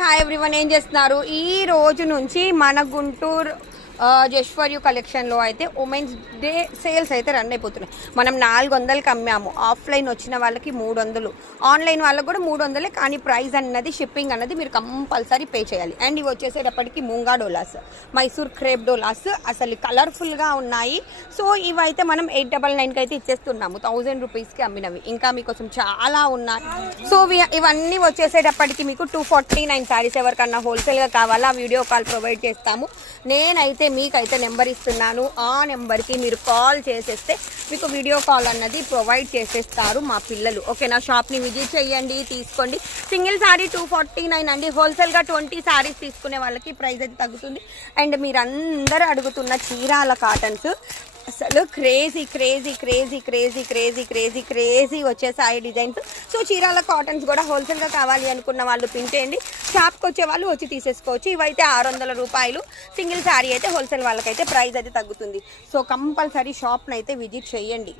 Hi everyone, ఏం చేస్తున్నారు? ఈ రోజు నుంచి మన గుంటూరు జస్ట్ ఫర్ యూ కలెక్షన్లో అయితే ఉమెన్స్ డే సేల్స్ అయితే రన్ అయిపోతున్నాయి. మనం 400కి అమ్మాము. ఆఫ్లైన్ వచ్చిన వాళ్ళకి 300, ఆన్లైన్ వాళ్ళకి కూడా 300, కానీ ప్రైస్ అన్నది షిప్పింగ్ అన్నది మీరు కంపల్సరీ పే చేయాలి. అండ్ ఇవి వచ్చేసేటప్పటికి ముంగా డోలాస్, మైసూర్ క్రేప్ డోలాస్ అసలు కలర్ఫుల్గా ఉన్నాయి. సో ఇవైతే మనం 899కి అయితే ఇచ్చేస్తున్నాము. 1000 రూపీస్కి అమ్మినవి. ఇంకా మీకోసం చాలా ఉన్నాయి. సో ఇవన్నీ వచ్చేసేటప్పటికి మీకు 249 శారీస్. ఎవరికన్నా హోల్సేల్గా కావాలా వీడియో కాల్ ప్రొవైడ్ చేస్తాము. నేనైతే మీకైతే నెంబర్ ఇస్తున్నాను. ఆ నెంబర్కి మీరు కాల్ చేసేస్తే మీకు వీడియో కాల్ అన్నది ప్రొవైడ్ చేసేస్తారు మా పిల్లలు. ఓకేనా? షాప్ని విజిట్ చేయండి, తీసుకోండి. సింగిల్ శారీ 249 అండి. హోల్సేల్గా 20 శారీస్ తీసుకునే వాళ్ళకి ప్రైస్ అయితే తగ్గుతుంది. అండ్ మీరందరూ అడుగుతున్న చీరాల కాటన్స్ అసలు crazy crazy crazy crazy crazy crazy crazy వచ్చేసాయి డిజైన్స్. సో చీరాల కాటన్స్ కూడా హోల్సేల్గా కావాలి అనుకున్న వాళ్ళు పిన్ చేయండి. షాప్కి వచ్చే వాళ్ళు వచ్చి తీసేసుకోవచ్చు. ఇవైతే 600 రూపాయలు. సింగిల్ శారీ అయితే హోల్సేల్ వాళ్ళకైతే ప్రైస్ అయితే తగ్గుతుంది. సో కంపల్సరీ షాప్ని అయితే విజిట్ చేయండి.